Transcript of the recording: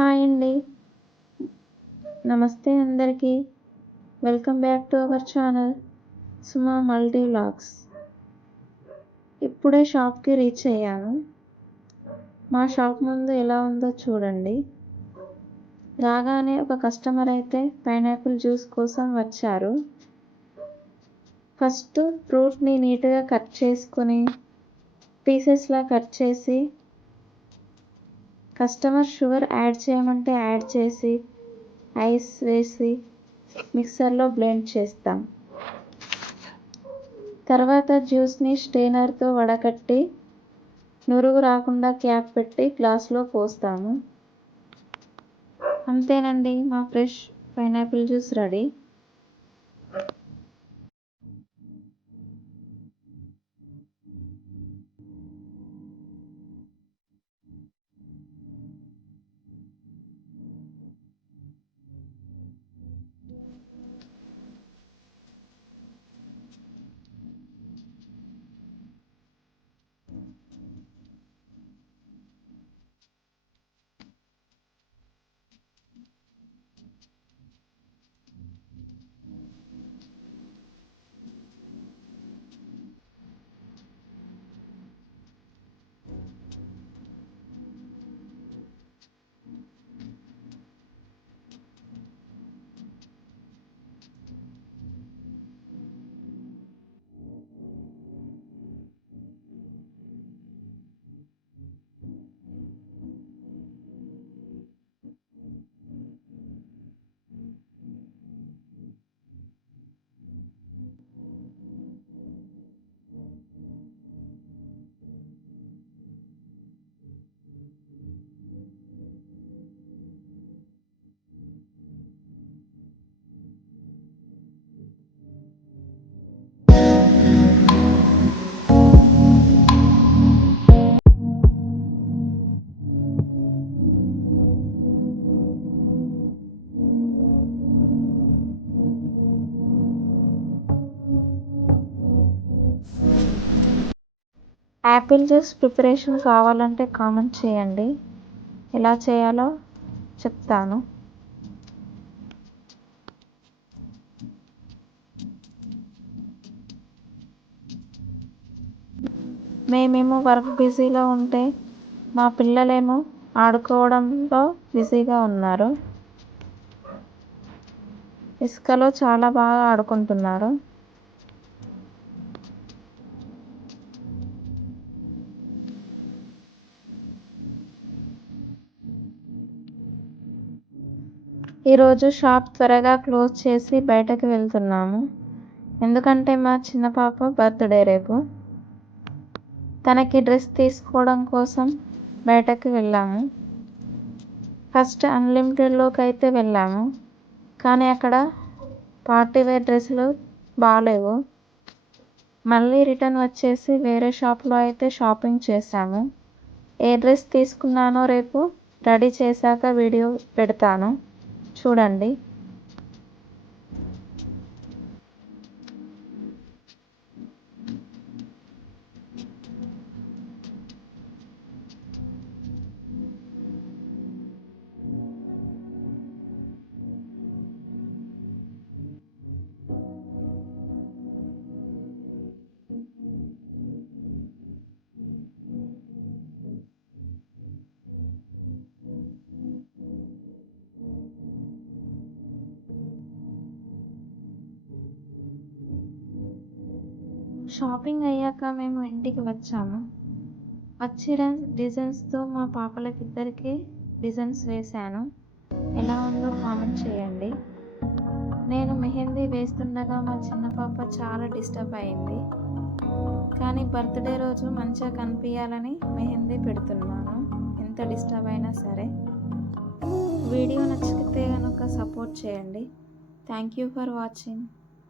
Hi అండి. నమస్తే అందరికీ. Welcome back to our channel Suma multi vlogs. ఇప్పుడే షాప్కి రీచ్ అయ్యాను. మా షాప్ ముందు ఎలా ఉందో చూడండి. రాగానే ఒక కస్టమర్ అయితే పైనాపిల్ జ్యూస్ కోసం వచ్చారు. ఫస్ట్ ఫ్రూట్ని నీట్గా కట్ చేసుకొని పీసెస్లా కట్ చేసి కస్టమర్ షుగర్ యాడ్ చేయమంటే యాడ్ చేసి ఐస్ వేసి మిక్సర్లో బ్లెండ్ చేస్తాం. తర్వాత జ్యూస్ని స్ట్రెయినర్తో వడకట్టి నురుగు రాకుండా క్యాప్ పెట్టి గ్లాస్లో పోస్తాము. అంతేనండి, మా fresh pineapple juice ready. Apple juice preparation కావాలంటే కామెంట్ చేయండి. ఎలా చేయాలో చెప్తాను. మేమేమో వర్క్ బిజీలో ఉంటే మా పిల్లలేమో ఆడుకోవడంలో బిజీగా ఉన్నారు. ఇసుకలో చాలా బాగా ఆడుకుంటున్నారు. ఈరోజు షాప్ త్వరగా క్లోజ్ చేసి బయటకు వెళ్తున్నాము. ఎందుకంటే మా చిన్న పాప బర్త్డే రేపు. తనకి డ్రెస్ తీసుకోవడం కోసం బయటకు వెళ్ళాము. ఫస్ట్ అన్లిమిటెడ్లోకి అయితే వెళ్ళాము, కానీ అక్కడ పార్టీవేర్ డ్రెస్సులు బాగాలేవు. మళ్ళీ రిటర్న్ వచ్చేసి వేరే షాప్లో అయితే షాపింగ్ చేశాము. ఏ డ్రెస్ తీసుకున్నానో రేపు రెడీ చేశాక వీడియో పెడతాను, చూడండి. షాపింగ్ అయ్యాక మేము ఇంటికి వచ్చాము. వచ్చిన డిజైన్స్తో మా పాపలకిద్దరికి డిజైన్స్ వేశాను. ఎలా ఉందో కామెంట్ చేయండి. నేను మెహందీ వేస్తుండగా మా చిన్న పాప చాలా డిస్టర్బ్ అయింది. కానీ బర్త్డే రోజు మంచిగా కనిపించాలని మెహందీ పెడుతున్నాను, ఎంత డిస్టర్బ్ అయినా సరే. వీడియో నచ్చితే కనుక సపోర్ట్ చేయండి. Thank you for watching.